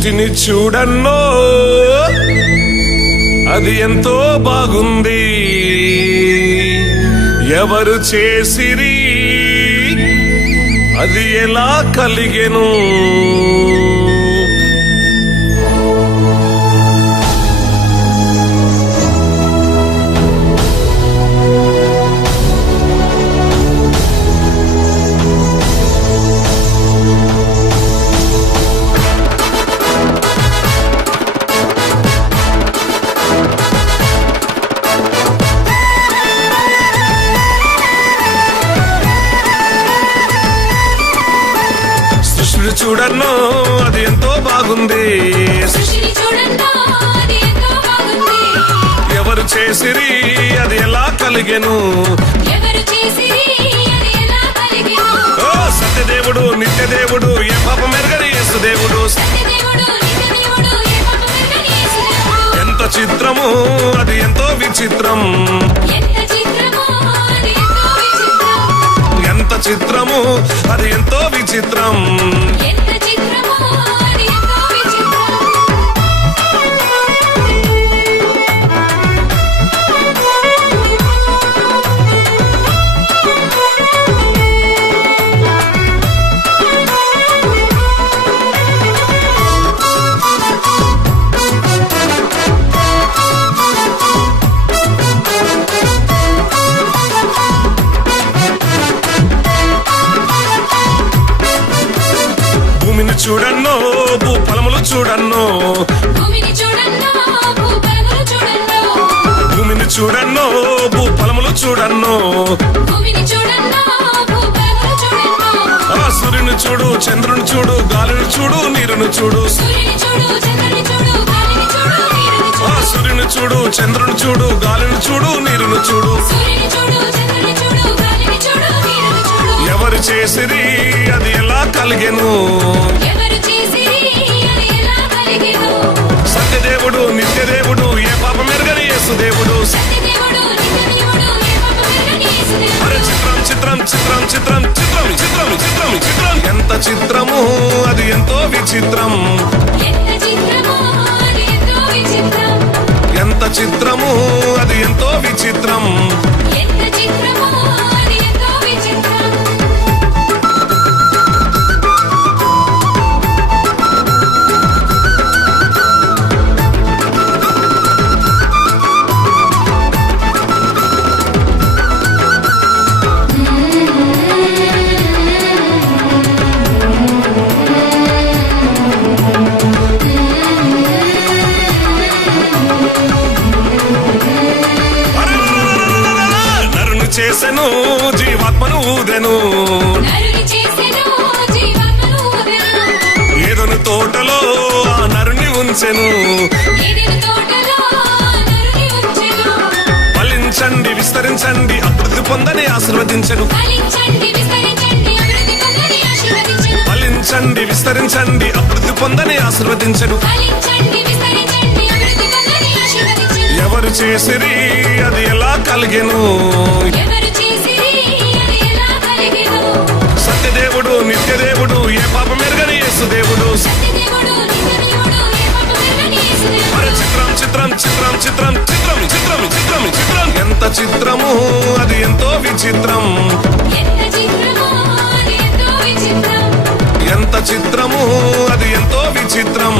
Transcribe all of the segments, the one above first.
సృష్టిని చూడన్నో అది ఎంతో బాగుంది. ఎవరు చేసిరి అది ఎలా కలిగెను? చూడన్నో అది ఎంతో బాగుంది. ఎవరు చేసిరి అది ఎలా కలిగెను? ఓ సత్యదేవుడు నిత్యదేవుడు ఏ పాపం ఎరగని యేసుదేవుడు. ఎంత చిత్రము అది ఎంతో విచిత్రం. ఎంత చిత్రము అది ఎంతో విచిత్రం. చూడన్నో భూఫలములు చూడన్నో. భూమిని చూడన్నో భూఫలములు చూడన్నో. ఆ సూర్యుని చూడు చంద్రుని చూడు గాలిని చూడు నీరుని చూడు. ఆ సూర్యుని చూడు చంద్రుని చూడు గాలిని చూడు నీరుని చూడు. ఎవరు చేసిరి అది ఎలా కలిగెను? సత్యదేవుడు నిత్యదేవుడు ఏ పాపం ఎరగని యేసుదేవుడు. చిత్రం చిత్రం చిత్రం చిత్రం చిత్రం చిత్రం చిత్రం చిత్రం. ఎంత చిత్రము అది ఎంతో విచిత్రం. ఎంత చిత్రము అది ఎంతో విచిత్రం. చేసెను జీవాత్మను ఊదెను. ఏదను తోటలో ఆ నరుని ఉంచెను. ఫలించండి విస్తరించండి అభివృద్ధి పొందని ఆశీర్వదించెను. ఫలించండి విస్తరించండి అభివృద్ధి పొందని ఆశీర్వదించెను. ఎవరు చేసిరి అది ఎలా కలిగెను? సత్యదేవుడు నిత్యదేవుడు ఏ పాపం ఎరగని యేసుదేవుడు. చిత్రం చిత్రం చిత్రం చిత్రం చిత్రం చిత్రం చిత్రం చిత్రం. ఎంత చిత్రము అది ఎంతో విచిత్రం. ఎంత చిత్రము అది ఎంతో విచిత్రం.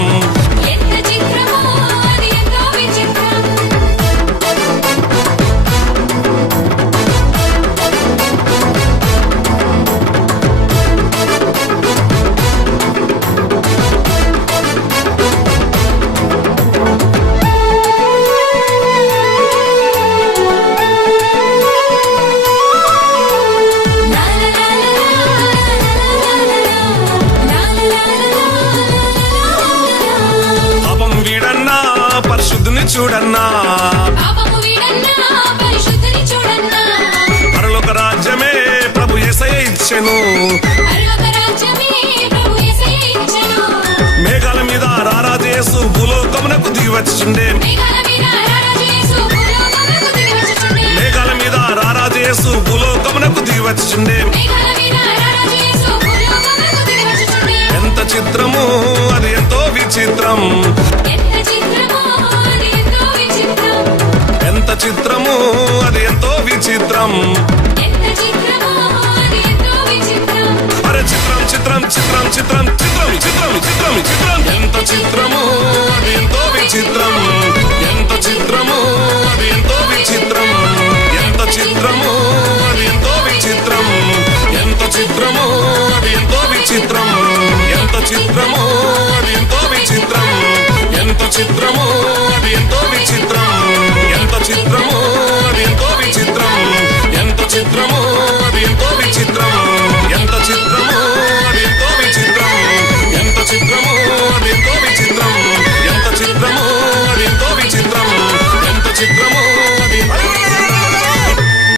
పరిశుద్ధుని చూడన్నా. పరలోక రాజ్యమే ప్రభు యేసయ్య ఇచ్చెను. మేఘాల మీద రారాజు యేసు భూలోకమునకు దిగివచ్చుండే. మేఘాల మీద రారాజు యేసు భూలోకమునకు దిగివచ్చుండే. ఎంత చిత్రము అది ఎంతో విచిత్రం. చిత్రము అది ఎంతో విచిత్రం ఎంత చిత్రం